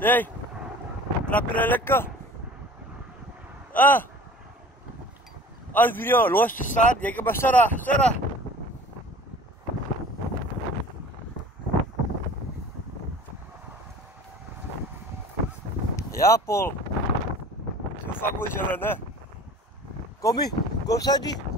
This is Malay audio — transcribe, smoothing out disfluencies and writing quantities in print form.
Hey, kenapa dah leka? Ah, al video luas saat ya ke basara, sara. Ya Paul, tu fago jalan na. Komi, kom saja.